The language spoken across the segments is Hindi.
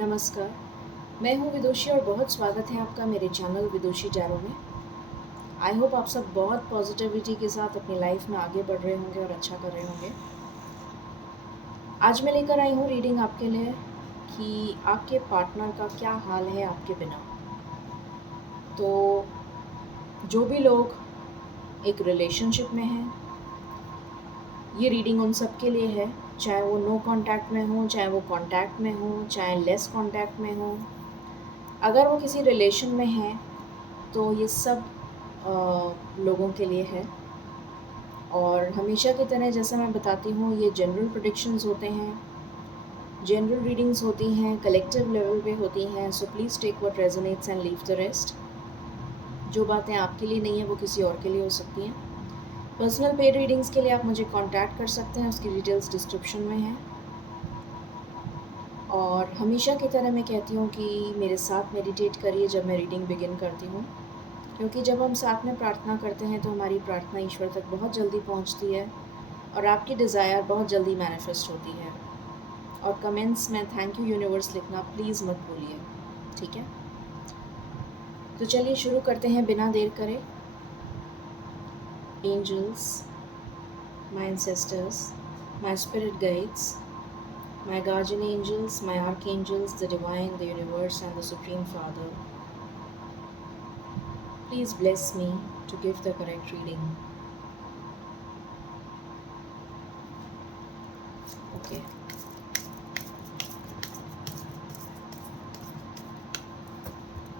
नमस्कार, मैं हूँ विदुषी और बहुत स्वागत है आपका मेरे चैनल विदुषी टैरो में। आई होप आप सब बहुत पॉजिटिविटी के साथ अपनी लाइफ में आगे बढ़ रहे होंगे और अच्छा कर रहे होंगे। आज मैं लेकर आई हूँ रीडिंग आपके लिए कि आपके पार्टनर का क्या हाल है आपके बिना। तो जो भी लोग एक रिलेशनशिप में हैं, ये रीडिंग उन सब के लिए है, चाहे वो नो कांटेक्ट में हो, चाहे वो कांटेक्ट में हो, चाहे लेस कांटेक्ट में हो। अगर वो किसी रिलेशन में हैं तो ये सब लोगों के लिए है। और हमेशा की तरह जैसा मैं बताती हूँ, ये जनरल प्रेडिक्शंस होते हैं, जनरल रीडिंग्स होती हैं, कलेक्टिव लेवल पे होती हैं। So please take what resonates and leave the rest. जो बातें आपके लिए नहीं है वो किसी और के लिए हो सकती हैं। पर्सनल पेड रीडिंग्स के लिए आप मुझे कांटेक्ट कर सकते हैं, उसकी डिटेल्स डिस्क्रिप्शन में हैं। और हमेशा की तरह मैं कहती हूँ कि मेरे साथ मेडिटेट करिए जब मैं रीडिंग बिगिन करती हूँ, क्योंकि जब हम साथ में प्रार्थना करते हैं तो हमारी प्रार्थना ईश्वर तक बहुत जल्दी पहुंचती है और आपकी डिज़ायर बहुत जल्दी मैनिफेस्ट होती है। और कमेंट्स में थैंक यू यूनिवर्स लिखना प्लीज़ मत भूलिए, ठीक है? तो चलिए शुरू करते हैं बिना देर करे। Angels, my ancestors, my spirit guides, my guardian angels, my archangels, the divine, the universe and the supreme father, please bless me to give the correct reading. Okay.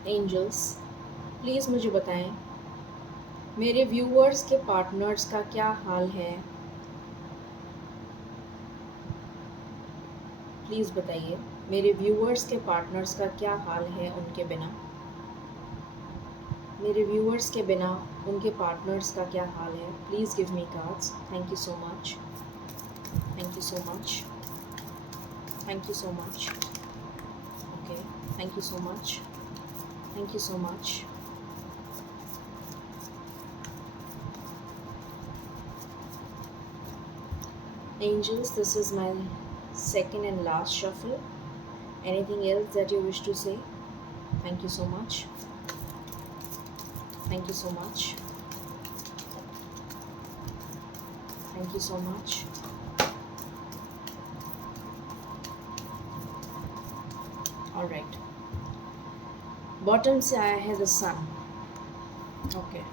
Angels, please मुझे बताएं मेरे व्यूअर्स के पार्टनर्स का क्या हाल है। प्लीज़ बताइए मेरे व्यूअर्स के पार्टनर्स का क्या हाल है उनके बिना। मेरे व्यूअर्स के बिना उनके पार्टनर्स का क्या हाल है। Please give me cards. Thank you so much, thank you so much, thank you so much. Okay, thank you so much, thank you so much. Angels, this is my second and last shuffle. Anything else that you wish to say? Thank you so much. Thank you so much. Thank you so much. All right. Bottom से आया है the sun. Okay.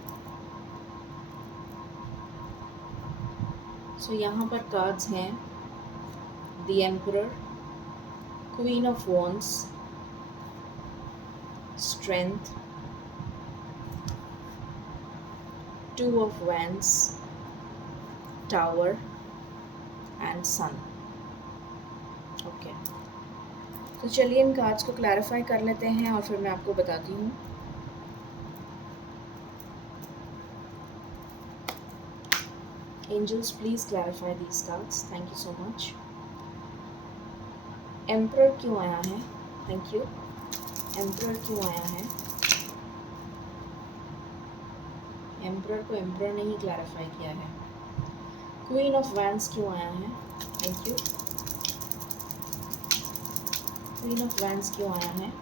So यहाँ पर cards हैं the Emperor, Queen of Wands, Strength, Two of Wands, Tower and Sun. Okay. तो चलिए इन कार्ड्स को क्लैरिफाई कर लेते हैं और फिर मैं आपको बताती हूँ। Angels, please clarify these cards. Thank you so much. Emperor क्यों आया है? Thank you. Emperor क्यों आया है? Emperor को Emperor ने ही क्लैरिफाई किया है। Queen of Wands क्यों आया है? Thank you. Queen of Wands क्यों आया है?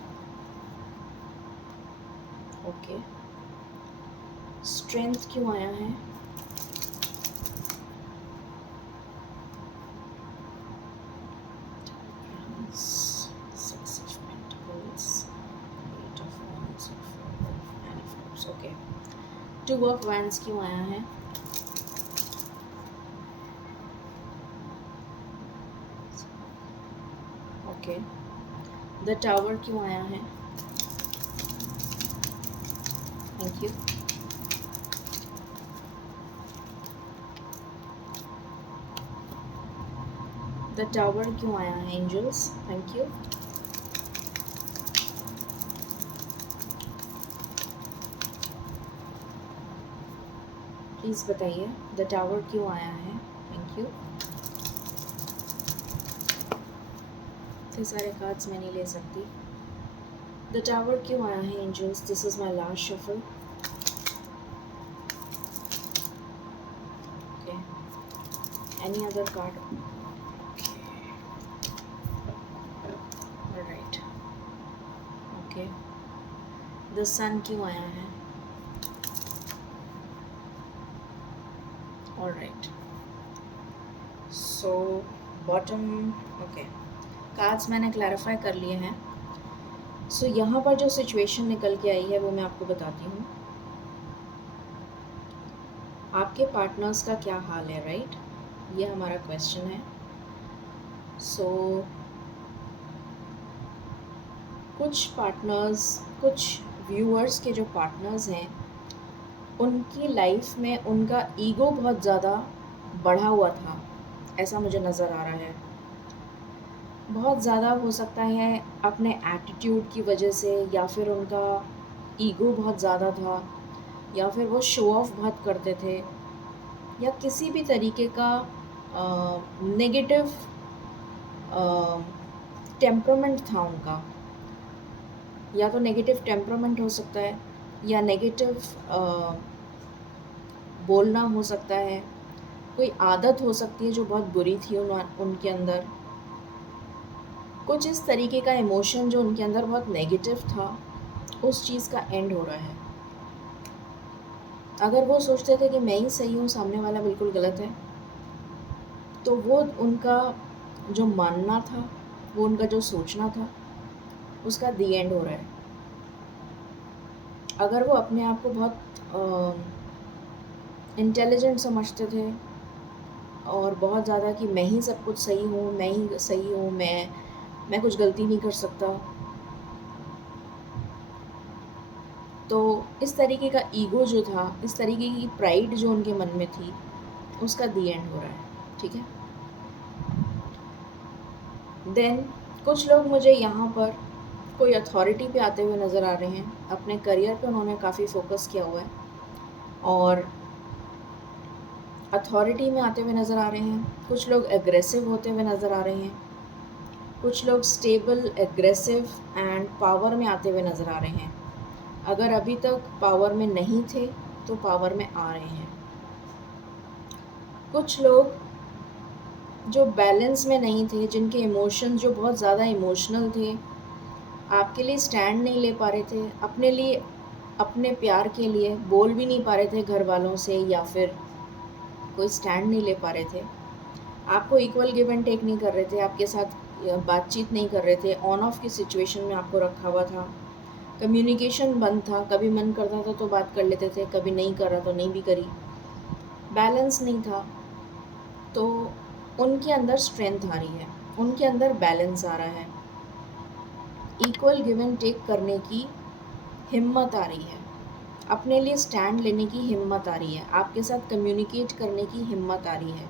Okay. Strength क्यों आया है? Six of Pentacles, Eight of Wands, Four of Cups. Okay. Two of Wands क्यों आया है? Okay. The Tower क्यों आया है? Thank you. The Tower क्यों आया है? Angels, thank you. प्लीज़ बताइए The Tower क्यों आया है? Thank you. इतने सारे कार्ड्स मैं नहीं ले सकती। The Tower क्यों आया है? Angels, this is my last shuffle. Okay. Any other card? All right. Okay, the sun क्यों आया है? Alright, so bottom, okay, cards मैंने क्लैरिफाई कर लिए हैं। सो यहाँ पर जो सिचुएशन निकल के आई है वो मैं आपको बताती हूँ। आपके पार्टनर्स का क्या हाल है, राइट? ये हमारा क्वेश्चन है। सो कुछ पार्टनर्स, कुछ व्यूअर्स के जो पार्टनर्स हैं उनकी लाइफ में उनका ईगो बहुत ज़्यादा बढ़ा हुआ था, ऐसा मुझे नज़र आ रहा है। बहुत ज़्यादा हो सकता है अपने एटीट्यूड की वजह से, या फिर उनका ईगो बहुत ज़्यादा था, या फिर वो शो ऑफ बहुत करते थे, या किसी भी तरीके का नेगेटिव टेम्परामेंट था उनका। या तो नेगेटिव टेम्परामेंट हो सकता है, या नेगेटिव बोलना हो सकता है, कोई आदत हो सकती है जो बहुत बुरी थी उनके अंदर। कुछ इस तरीके का इमोशन जो उनके अंदर बहुत नेगेटिव था, उस चीज़ का एंड हो रहा है। अगर वो सोचते थे कि मैं ही सही हूँ, सामने वाला बिल्कुल गलत है, तो वो उनका जो मानना था, वो उनका जो सोचना था, उसका दी एंड हो रहा है। अगर वो अपने आप को बहुत इंटेलिजेंट समझते थे और बहुत ज़्यादा कि मैं ही सब कुछ सही हूँ, मैं ही सही हूँ, मैं कुछ गलती नहीं कर सकता, तो इस तरीके का ईगो जो था, इस तरीके की प्राइड जो उनके मन में थी, उसका दी एंड हो रहा है। ठीक है, देन कुछ लोग मुझे यहाँ पर कोई अथॉरिटी पे आते हुए नज़र आ रहे हैं। अपने करियर पे उन्होंने काफ़ी फोकस किया हुआ है और अथॉरिटी में आते हुए नज़र आ रहे हैं। कुछ लोग एग्रेसिव होते हुए नज़र आ रहे हैं। कुछ लोग स्टेबल, एग्रेसिव एंड पावर में आते हुए नज़र आ रहे हैं। अगर अभी तक पावर में नहीं थे तो पावर में आ रहे हैं। कुछ लोग जो बैलेंस में नहीं थे, जिनके इमोशंस जो बहुत ज़्यादा इमोशनल थे, आपके लिए स्टैंड नहीं ले पा रहे थे, अपने लिए, अपने प्यार के लिए बोल भी नहीं पा रहे थे घर वालों से, या फिर कोई स्टैंड नहीं ले पा रहे थे, आपको इक्वल गिव एंड टेक नहीं कर रहे थे, आपके साथ बातचीत नहीं कर रहे थे, ऑन ऑफ की सिचुएशन में आपको रखा हुआ था, कम्युनिकेशन बंद था, कभी मन करता था तो बात कर लेते थे, कभी नहीं कर रहा तो नहीं भी करी, बैलेंस नहीं था, तो उनके अंदर स्ट्रेंथ आ रही है, उनके अंदर बैलेंस आ रहा है, इक्वल गिव एंड टेक करने की हिम्मत आ रही है, अपने लिए स्टैंड लेने की हिम्मत आ रही है, आपके साथ कम्युनिकेट करने की हिम्मत आ रही है,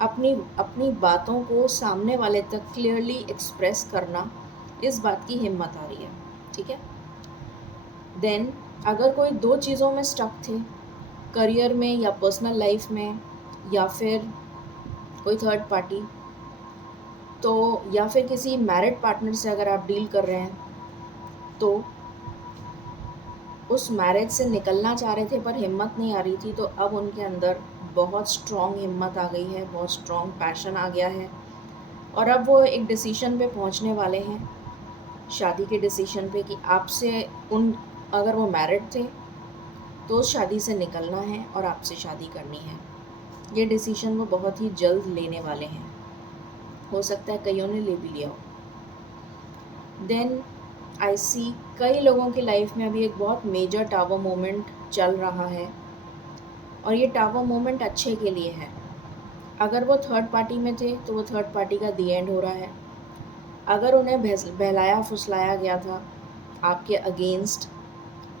अपनी अपनी बातों को सामने वाले तक क्लियरली एक्सप्रेस करना, इस बात की हिम्मत आ रही है। ठीक है, देन अगर कोई दो चीज़ों में स्टक थे, करियर में या पर्सनल लाइफ में, या फिर कोई थर्ड पार्टी, तो या फिर किसी मैरिड पार्टनर से अगर आप डील कर रहे हैं, तो उस मैरिज से निकलना चाह रहे थे पर हिम्मत नहीं आ रही थी, तो अब उनके अंदर बहुत स्ट्रॉन्ग हिम्मत आ गई है, बहुत स्ट्रॉन्ग पैशन आ गया है, और अब वो एक डिसीजन पे पहुंचने वाले हैं, शादी के डिसीजन पे, कि आपसे उन, अगर वो मैरिड थे तो उस शादी से निकलना है और आपसे शादी करनी है। ये डिसीजन वो बहुत ही जल्द लेने वाले हैं, हो सकता है कईयों ने ले भी लिया हो। देन आई सी कई लोगों की लाइफ में अभी एक बहुत मेजर टावर मोमेंट चल रहा है, और ये टावर मोमेंट अच्छे के लिए है। अगर वो थर्ड पार्टी में थे तो वो थर्ड पार्टी का दी एंड हो रहा है। अगर उन्हें बहलाया फुसलाया गया था आपके अगेंस्ट,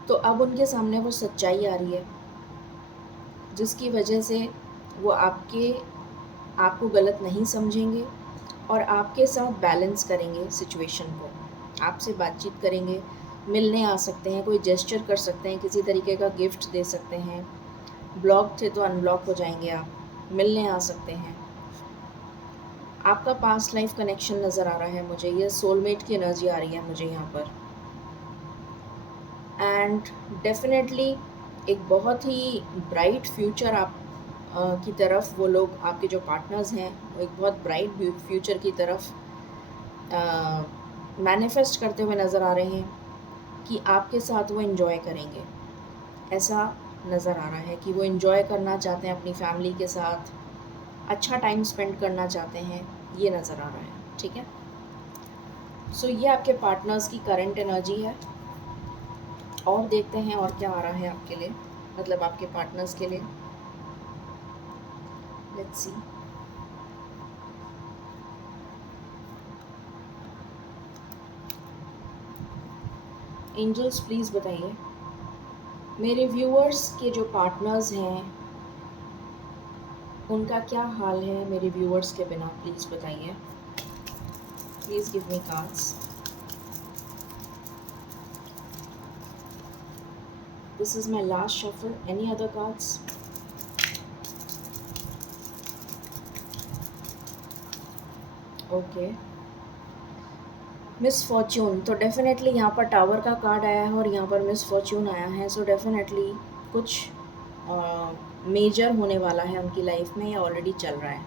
तो अब उनके सामने वो सच्चाई आ रही है, जिसकी वजह से वो आपको गलत नहीं समझेंगे और आपके साथ बैलेंस करेंगे सिचुएशन को, आपसे बातचीत करेंगे, मिलने आ सकते हैं, कोई जेस्चर कर सकते हैं, किसी तरीके का गिफ्ट दे सकते हैं, ब्लॉक थे तो अनब्लॉक हो जाएंगे, आप मिलने आ सकते हैं। आपका पास्ट लाइफ कनेक्शन नज़र आ रहा है मुझे, ये सोलमेट की एनर्जी आ रही है मुझे यहाँ पर, एंड डेफिनेटली एक बहुत ही ब्राइट फ्यूचर आप की तरफ वो लोग, आपके जो पार्टनर्स हैं, वो एक बहुत ब्राइट फ्यूचर की तरफ मैनिफेस्ट करते हुए नज़र आ रहे हैं। कि आपके साथ वो एंजॉय करेंगे, ऐसा नज़र आ रहा है कि वो एंजॉय करना चाहते हैं अपनी फैमिली के साथ, अच्छा टाइम स्पेंड करना चाहते हैं, ये नज़र आ रहा है। ठीक है, सो ये आपके पार्टनर्स की करंट एनर्जी है। और देखते हैं और क्या आ रहा है आपके लिए, मतलब आपके पार्टनर्स के लिए। Let's see. एंजल्स प्लीज़ बताइए मेरे व्यूअर्स के जो पार्टनर्स हैं उनका क्या हाल है मेरे व्यूअर्स के बिना, प्लीज़ बताइए। Please give me cards. This is my last shuffle, any other cards? Okay, miss Fortune, तो डेफिनेटली यहाँ पर टावर का कार्ड आया है और यहाँ पर मिस फॉर्च्यून आया है। सो डेफिनेटली कुछ मेजर होने वाला है उनकी लाइफ में, या ऑलरेडी चल रहा है।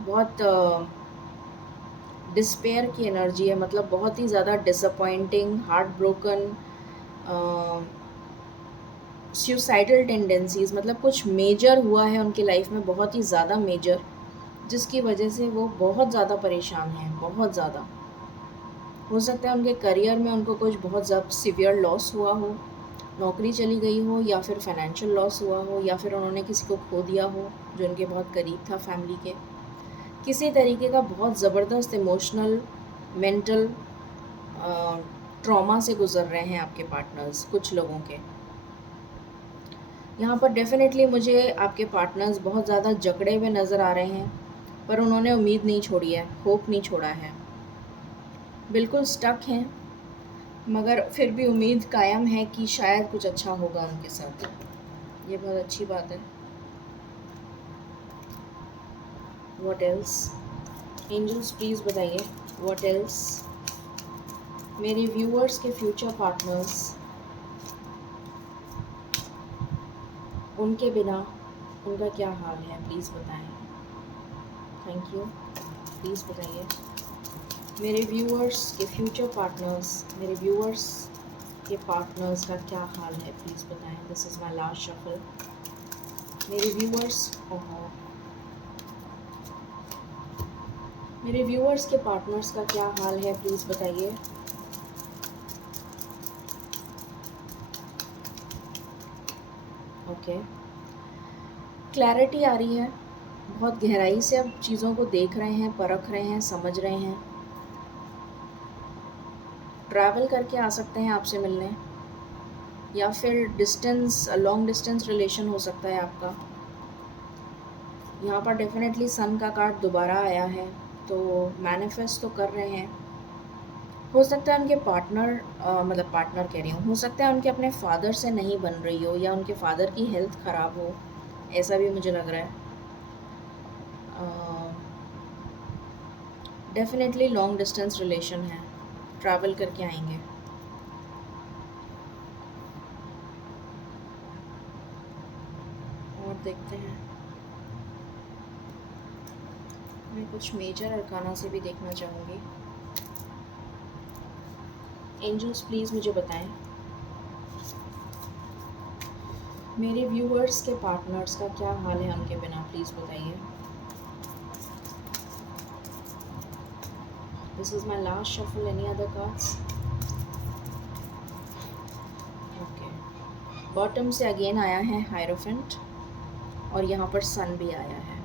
बहुत डिस्पेयर की एनर्जी है, मतलब बहुत ही ज़्यादा disappointing, heart broken, suicidal tendencies, मतलब कुछ मेजर हुआ है उनकी लाइफ में, बहुत ही ज़्यादा मेजर, जिसकी वजह से वो बहुत ज़्यादा परेशान हैं, बहुत ज़्यादा। हो सकता है उनके करियर में उनको कुछ बहुत ज़्यादा सीवियर लॉस हुआ हो, नौकरी चली गई हो, या फिर फाइनेंशियल लॉस हुआ हो, या फिर उन्होंने किसी को खो दिया हो जो उनके बहुत करीब था फैमिली के। किसी तरीके का बहुत ज़बरदस्त इमोशनल, मेंटल ट्रॉमा से गुज़र रहे हैं आपके पार्टनर्स, कुछ लोगों के। यहाँ पर डेफिनेटली मुझे आपके पार्टनर्स बहुत ज़्यादा जकड़े हुए नज़र आ रहे हैं, पर उन्होंने उम्मीद नहीं छोड़ी है, होप नहीं छोड़ा है, बिल्कुल स्टक हैं, मगर फिर भी उम्मीद कायम है कि शायद कुछ अच्छा होगा उनके साथ। ये बहुत अच्छी बात है। What else? एंजल्स प्लीज़ बताइए व्हाट एल्स मेरे व्यूअर्स के फ्यूचर पार्टनर्स, उनके बिना उनका क्या हाल है, प्लीज़ बताएं। थैंक यू, प्लीज़ बताइए मेरे व्यूअर्स के फ्यूचर पार्टनर्स, मेरे व्यूअर्स के पार्टनर्स का क्या हाल है, प्लीज़ बताएं। This is my last shuffle. मेरे व्यूअर्स, मेरे व्यूअर्स के पार्टनर्स का क्या हाल है, प्लीज़ बताइए। ओके, क्लैरिटी आ रही है, बहुत गहराई से अब चीज़ों को देख रहे हैं, परख रहे हैं, समझ रहे हैं। ट्रैवल करके आ सकते हैं आपसे मिलने, या फिर डिस्टेंस, लॉन्ग डिस्टेंस रिलेशन हो सकता है आपका। यहाँ पर डेफिनेटली सन का कार्ड दोबारा आया है, तो मैनिफेस्ट तो कर रहे हैं। हो सकता है उनके पार्टनर, मतलब पार्टनर कह रही हूँ, हो सकता है उनके अपने फादर से नहीं बन रही हो, या उनके फादर की हेल्थ ख़राब हो, ऐसा भी मुझे लग रहा है। डेफिनेटली लॉन्ग डिस्टेंस रिलेशन है, ट्रैवल करके आएंगे। और देखते हैं, मैं कुछ मेजर अरकाना से भी देखना चाहूँगी। एंजल्स प्लीज़ मुझे बताएं मेरे व्यूअर्स के पार्टनर्स का क्या हाल है उनके बिना, प्लीज़ बताइए। This is my last shuffle, any other cards? Okay, bottom से अगेन आया है हायरोफेंट, और यहाँ पर सन भी आया है।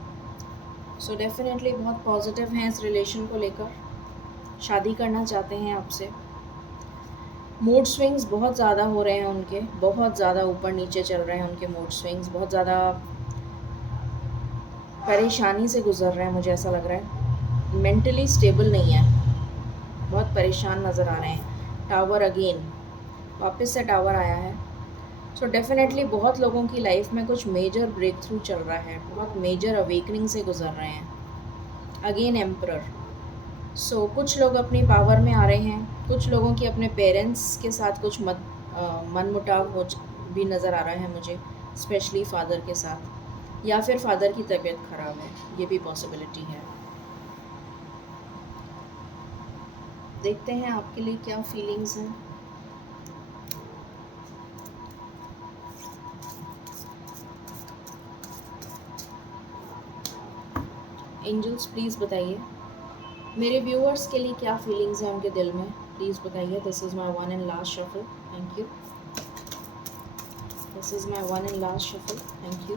सो डेफिनेटली बहुत पॉजिटिव हैं इस रिलेशन को लेकर, शादी करना चाहते हैं आपसे। मूड स्विंग्स बहुत ज़्यादा हो रहे हैं उनके, बहुत ज़्यादा ऊपर नीचे चल रहे हैं उनके मूड स्विंग्स, बहुत ज़्यादा परेशानी से गुजर रहे हैं, मुझे ऐसा लग रहा है। मेंटली स्टेबल नहीं है, बहुत परेशान नज़र आ रहे हैं। टावर अगेन, वापस से टावर आया है। सो डेफिनेटली बहुत लोगों की लाइफ में कुछ मेजर ब्रेक थ्रू चल रहा है, बहुत मेजर अवेकनिंग से गुजर रहे हैं। Again emperor. सो कुछ लोग अपनी पावर में आ रहे हैं, कुछ लोगों की अपने पेरेंट्स के साथ कुछ मनमुटाव हो भी नज़र आ रहा है मुझे, स्पेशली फादर के साथ, या फिर फादर की तबीयत ख़राब है, ये भी पॉसिबिलिटी है। देखते हैं आपके लिए क्या फीलिंग्स हैं। एंजल्स प्लीज़ बताइए मेरे व्यूअर्स के लिए क्या फीलिंग्स हैं उनके दिल में, प्लीज़ बताइए। This is my one and last shuffle, thank you. This is my one and last shuffle, thank you.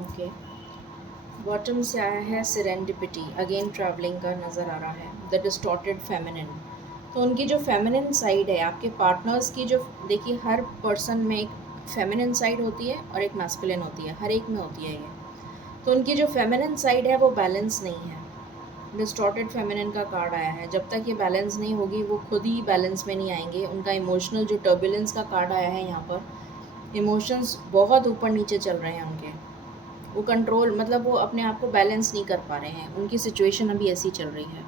Okay, bottom से आया है सेरेंडिपिटी, अगेन ट्रैवलिंग का नज़र आ रहा है। द डिस्टॉर्टेड फेमिनिन, तो उनकी जो फेमिनिन साइड है आपके पार्टनर्स की, जो देखिए हर पर्सन में एक फेमिनिन साइड होती है और एक मैस्कुलिन होती है, हर एक में होती है ये। तो उनकी जो फेमिनिन साइड है वो बैलेंस नहीं है। डिस्टॉर्टेड फेमिनिन का कार्ड आया है। जब तक ये बैलेंस नहीं होगी वो खुद ही बैलेंस में नहीं आएंगे। उनका इमोशनल जो टर्बुलेंस का कार्ड आया है यहाँ पर, इमोशंस बहुत ऊपर नीचे चल रहे हैं उनके। वो कंट्रोल मतलब वो अपने आप को बैलेंस नहीं कर पा रहे हैं, उनकी सिचुएशन अभी ऐसी चल रही है।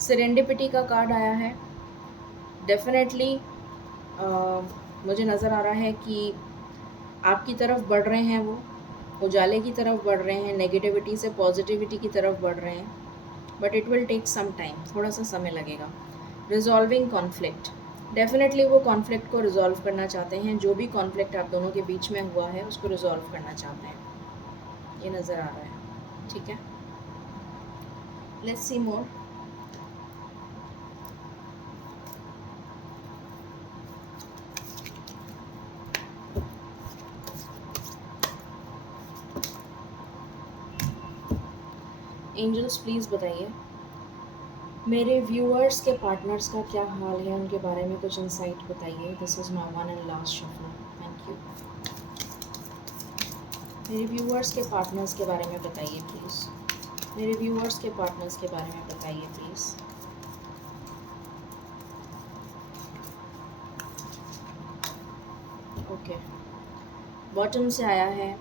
सेरेंडिपिटी का कार्ड आया है। डेफिनेटली मुझे नज़र आ रहा है कि आपकी तरफ बढ़ रहे हैं, वो उजाले की तरफ बढ़ रहे हैं, नेगेटिविटी से पॉजिटिविटी की तरफ बढ़ रहे हैं, but it will take some time, थोड़ा सा समय लगेगा। रिजॉल्विंग कॉन्फ्लिक्ट, डेफिनेटली वो कॉन्फ्लिक्ट को रिजॉल्व करना चाहते हैं। जो भी कॉन्फ्लिक्ट आप दोनों के बीच में हुआ है उसको रिजॉल्व करना चाहते हैं, ये नज़र आ रहा है। ठीक है, let's see more. Angels please बताइए मेरे व्यूअर्स के पार्टनर्स का क्या हाल है, उनके बारे में कुछ इंसाइट बताइए। This is my one and last shuffle, thank you. मेरे व्यूअर्स के पार्टनर्स के बारे में बताइए प्लीज़। मेरे व्यूअर्स के पार्टनर्स के बारे में बताइए प्लीज़। ओके, बॉटम से आया है,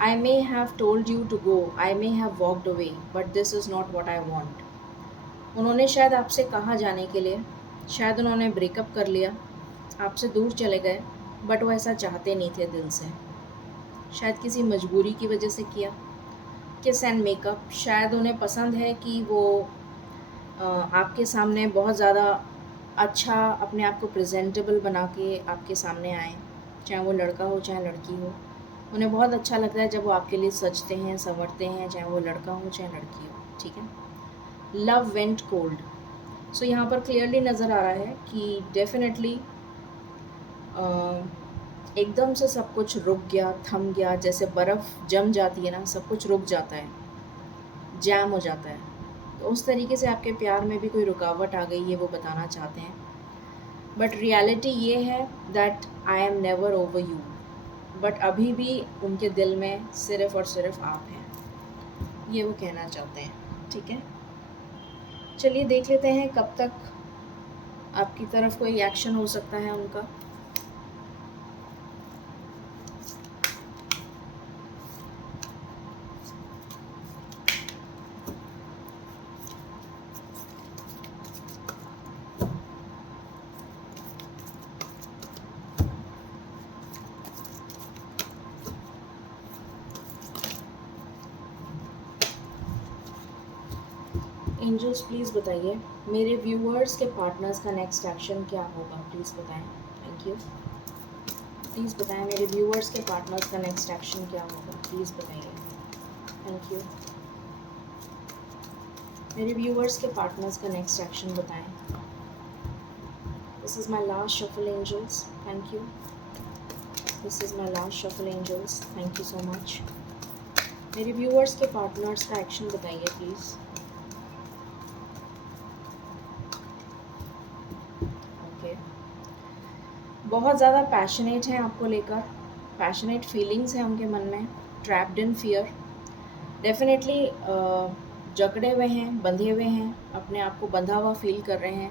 I may have told you to go, I may have walked away, but this is not what I want. उन्होंने शायद आपसे कहा जाने के लिए, शायद उन्होंने ब्रेकअप कर लिया, आपसे दूर चले गए, बट वो ऐसा चाहते नहीं थे दिल से। शायद किसी मजबूरी की वजह से किया। किस एंड मेकअप, शायद उन्हें पसंद है कि वो आपके सामने बहुत ज़्यादा अच्छा अपने आप को प्रेजेंटेबल बना के आपके सामने आए, चाहे वो लड़का हो चाहे लड़की हो। उन्हें बहुत अच्छा लगता है जब वो आपके लिए सजते हैं संवरते हैं, चाहे वो लड़का हो चाहे लड़की हो। ठीक है, लव वेंट कोल्ड, सो यहाँ पर क्लियरली नज़र आ रहा है कि डेफिनेटली एकदम से सब कुछ रुक गया, थम गया, जैसे बर्फ़ जम जाती है ना, सब कुछ रुक जाता है, जैम हो जाता है। तो उस तरीके से आपके प्यार में भी कोई रुकावट आ गई है, वो बताना चाहते हैं। बट रियलिटी ये है that I am never over you, but अभी भी उनके दिल में सिर्फ़ और सिर्फ आप हैं, ये वो कहना चाहते हैं। ठीक है, चलिए देख लेते हैं कब तक आपकी तरफ कोई एक्शन हो सकता है उनका। एंजल्स प्लीज़ बताइए मेरे व्यूअर्स के पार्टनर्स का नेक्स्ट एक्शन क्या होगा, प्लीज़ बताएं, थैंक यू। प्लीज़ बताएं मेरे व्यूअर्स के पार्टनर्स का नेक्स्ट एक्शन क्या होगा, प्लीज़ बताइए, थैंक यू। मेरे व्यूअर्स के पार्टनर्स का नेक्स्ट एक्शन बताएं। This is my last shuffle angels, thank you. This is my last shuffle angels, thank you so much. मेरे व्यूअर्स के पार्टनर्स का एक्शन बताइए प्लीज़। ओके, बहुत ज़्यादा पैशनेट हैं आपको लेकर, पैशनेट फीलिंग्स हैं उनके मन में, ट्रैप्ड इन फियर। डेफिनेटली जकड़े हुए हैं, बंधे हुए हैं, अपने आप को बंधा हुआ फील कर रहे हैं।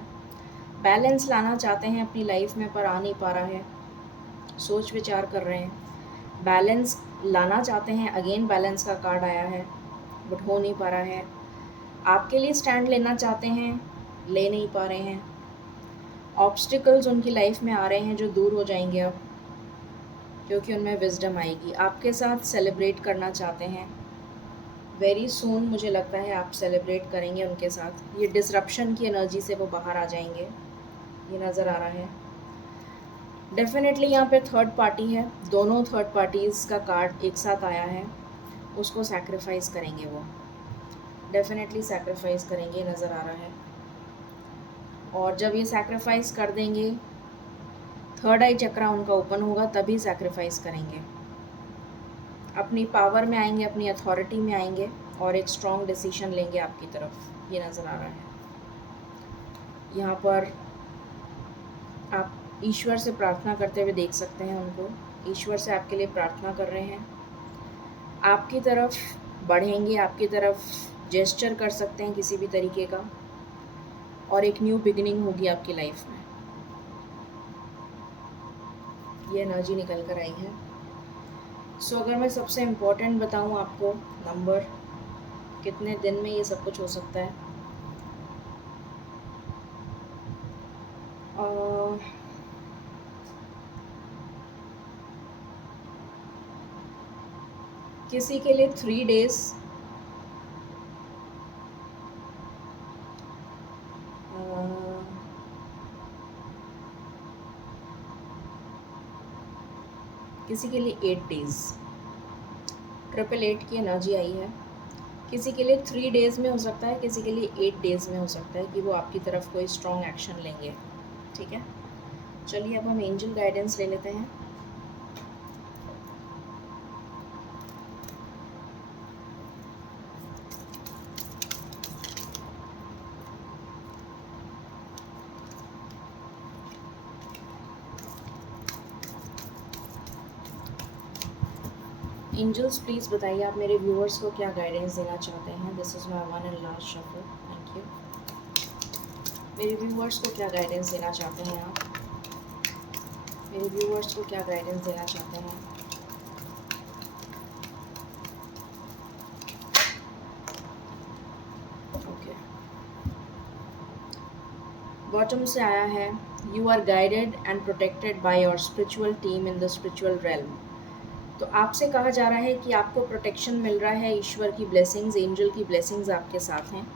बैलेंस लाना चाहते हैं अपनी लाइफ में पर आ नहीं पा रहा है, सोच विचार कर रहे हैं। बैलेंस लाना चाहते हैं, अगेन बैलेंस का कार्ड आया है, बट हो नहीं पा रहा है। आपके लिए स्टैंड लेना चाहते हैं, ले नहीं पा रहे हैं। ऑब्स्टिकल्स उनकी लाइफ में आ रहे हैं जो दूर हो जाएंगे अब, क्योंकि उनमें विजडम आएगी। आपके साथ सेलिब्रेट करना चाहते हैं, वेरी सून मुझे लगता है आप सेलिब्रेट करेंगे उनके साथ। ये डिसरप्शन की एनर्जी से वो बाहर आ जाएंगे, ये नज़र आ रहा है। डेफिनेटली यहाँ पे थर्ड पार्टी है, दोनों थर्ड पार्टीज़ का कार्ड एक साथ आया है। उसको सैक्रिफाइस करेंगे वो, डेफिनेटली सैक्रिफाइस करेंगे, नज़र आ रहा है। और जब ये सैक्रिफाइस कर देंगे, थर्ड आई चक्रा उनका ओपन होगा, तभी सैक्रिफाइस करेंगे। अपनी पावर में आएंगे, अपनी अथॉरिटी में आएंगे और एक स्ट्रॉन्ग डिसीजन लेंगे आपकी तरफ, ये नज़र आ रहा है। यहाँ पर आप ईश्वर से प्रार्थना करते हुए देख सकते हैं उनको। ईश्वर से आपके लिए प्रार्थना कर रहे हैं, आपकी तरफ बढ़ेंगे, आपकी तरफ जेस्चर कर सकते हैं किसी भी तरीके का, और एक न्यू बिगिनिंग होगी आपकी लाइफ में। ये एनर्जी निकल कर आई है। सो अगर मैं सबसे इम्पोर्टेंट बताऊं आपको नंबर, कितने दिन में ये सब कुछ हो सकता है। किसी के लिए 3 डेज़, किसी के लिए 8 डेज़, 888 की एनर्जी आई है। किसी के लिए 3 डेज़ में हो सकता है, किसी के लिए 8 डेज़ में हो सकता है कि वो आपकी तरफ कोई स्ट्रॉन्ग एक्शन लेंगे। ठीक है, चलिए अब हम एंजल गाइडेंस ले लेते हैं। एंजल्स प्लीज़ बताइए आप मेरे व्यूअर्स को क्या गाइडेंस देना चाहते हैं। This is my one and last shuffle. Thank you. मेरे व्यूअर्स को क्या गाइडेंस देना चाहते हैं आप, मेरे व्यूअर्स को क्या गाइडेंस देना चाहते हैं। ओके, बॉटम से आया है, you are guided and protected by your spiritual team in the spiritual realm. तो आपसे कहा जा रहा है कि आपको प्रोटेक्शन मिल रहा है, ईश्वर की ब्लेसिंग्स, एंजल की ब्लेसिंग्स आपके साथ हैं।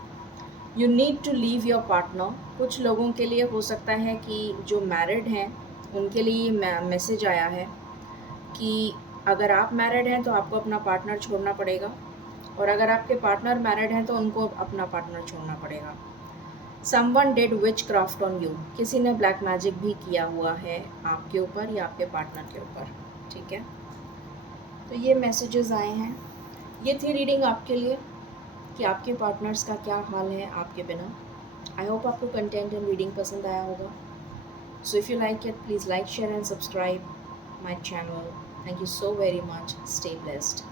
You need to leave your partner. कुछ लोगों के लिए हो सकता है कि जो मैरिड हैं उनके लिए मैसेज आया है कि अगर आप मैरिड हैं तो आपको अपना पार्टनर छोड़ना पड़ेगा, और अगर आपके पार्टनर मैरिड हैं तो उनको अपना पार्टनर छोड़ना पड़ेगा। Someone did which craft on you, किसी ने ब्लैक मैजिक भी किया हुआ है आपके ऊपर या आपके पार्टनर के ऊपर। ठीक है, तो ये मैसेजेस आए हैं। ये थी रीडिंग आपके लिए कि आपके पार्टनर्स का क्या हाल है आपके बिना। आई होप आपको कंटेंट एंड रीडिंग पसंद आया होगा। So if you like it, please like, share and subscribe my channel. Thank you so very much. Stay blessed.